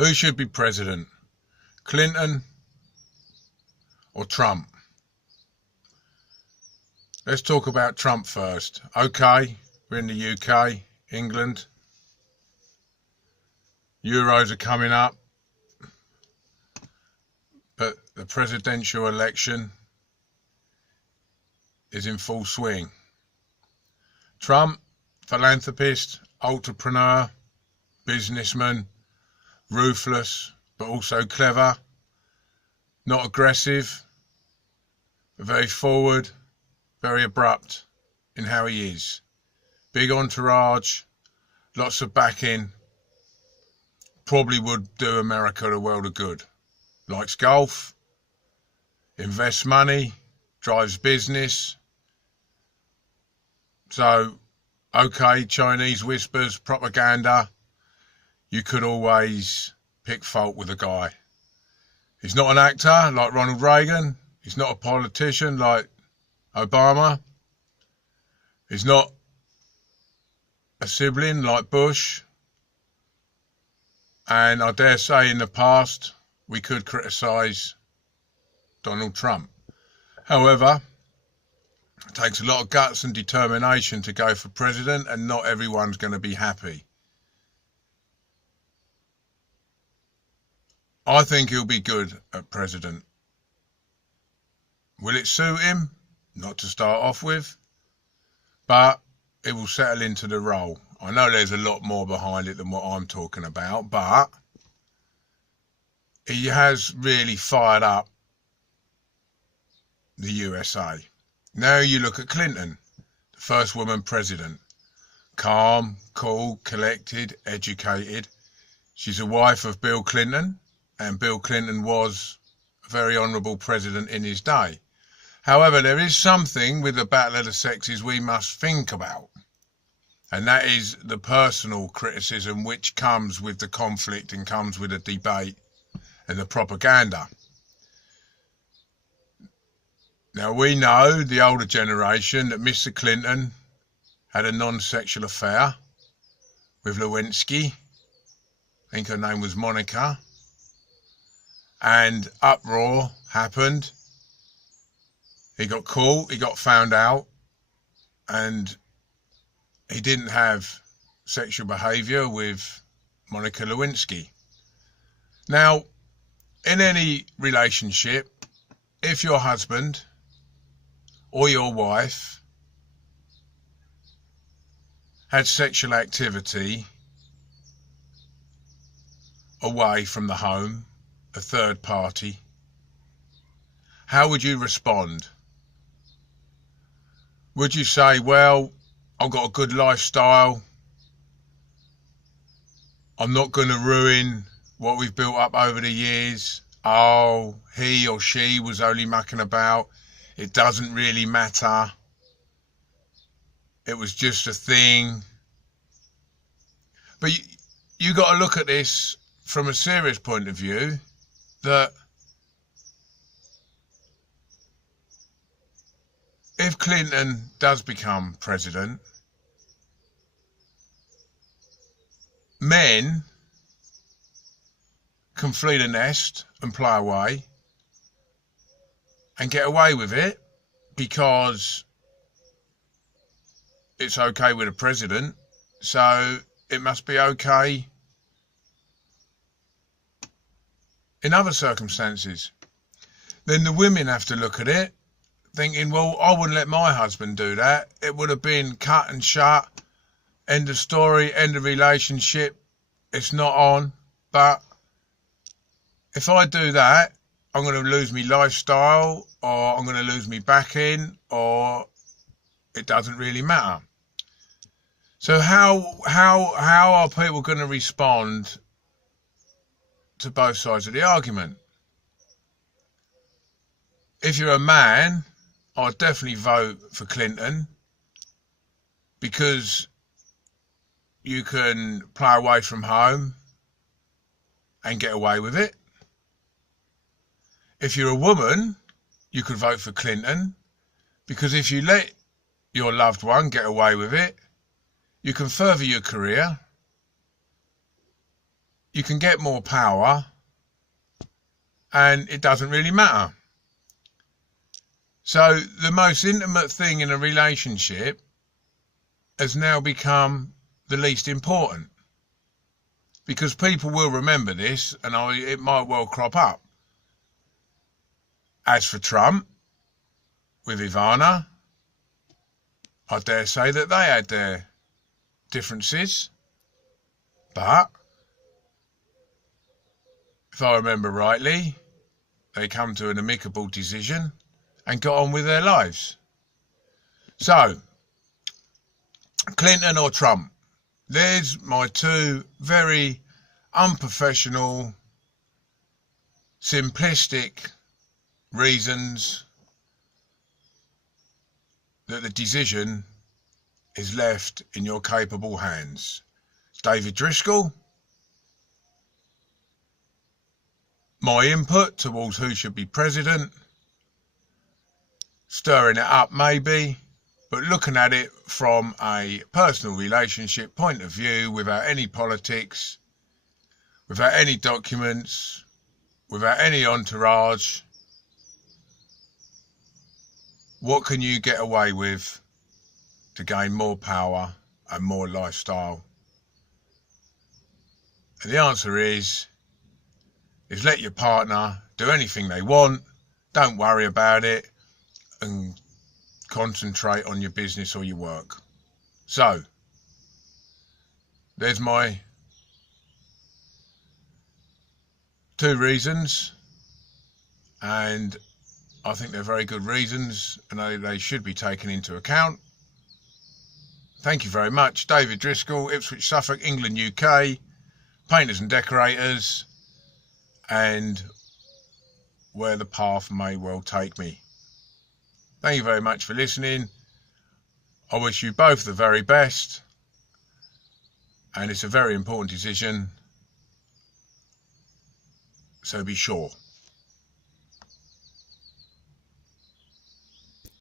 Who should be president? Clinton or Trump? Let's talk about Trump first. Okay, we're in the UK, England. Euros are coming up. But the presidential election is in full swing. Trump, philanthropist, entrepreneur, businessman, ruthless, but also clever, not aggressive, but very forward, very abrupt in how he is. Big entourage, lots of backing, probably would do America a world of good. Likes golf, invests money, drives business. So, okay, Chinese whispers, propaganda, you could always pick fault with a guy. He's not an actor like Ronald Reagan. He's not a politician like Obama. He's not a sibling like Bush. And I dare say in the past, we could criticise Donald Trump. However, it takes a lot of guts and determination to go for president, and not everyone's going to be happy. I think he'll be good at president. Will it suit him? Not to start off with, but it will settle into the role. I know there's a lot more behind it than what I'm talking about, but he has really fired up the USA. Now you look at Clinton, the first woman president. Calm, cool, collected, educated. She's a wife of Bill Clinton, and Bill Clinton was a very honourable president in his day. However, there is something with the battle of the sexes we must think about, and that is the personal criticism which comes with the conflict and comes with the debate and the propaganda. Now, we know, the older generation, that Mr. Clinton had a non-sexual affair with Lewinsky. I think her name was Monica. And uproar happened. He got caught, he got found out, and he didn't have sexual behaviour with Monica Lewinsky. Now, in any relationship, if your husband or your wife had sexual activity away from the home, a third party, how would you respond? Would you say, well, I've got a good lifestyle, I'm not going to ruin what we've built up over the years, oh, he or she was only mucking about, it doesn't really matter, it was just a thing? But you got to look at this from a serious point of view, that if Clinton does become president, men can flee the nest and play away and get away with it because it's okay with the president, so it must be okay in other circumstances. Then the women have to look at it thinking, well, I wouldn't let my husband do that. It would have been cut and shut, end of story, end of relationship, it's not on. But if I do that, I'm going to lose my lifestyle, or I'm going to lose me backing, or it doesn't really matter. So how are people going to respond to both sides of the argument? If you're a man, I'd definitely vote for Clinton, because you can play away from home and get away with it. If you're a woman, you could vote for Clinton, because if you let your loved one get away with it, you can further your career, you can get more power and it doesn't really matter. So the most intimate thing in a relationship has now become the least important, because people will remember this, and it might well crop up. As for Trump with Ivana, I dare say that they had their differences, but if I remember rightly, they come to an amicable decision and got on with their lives. So, Clinton or Trump? There's my two very unprofessional, simplistic reasons that the decision is left in your capable hands. David Driscoll, my input towards who should be president, stirring it up maybe, but looking at it from a personal relationship point of view, without any politics, without any documents, without any entourage. What can you get away with to gain more power and more lifestyle? And the answer is let your partner do anything they want, don't worry about it, and concentrate on your business or your work. So, there's my two reasons, and I think they're very good reasons, and they should be taken into account. Thank you very much. David Driscoll, Ipswich, Suffolk, England, UK, painters and decorators, and where the path may well take me. Thank you very much for listening. I wish you both the very best, and it's a very important decision, so be sure.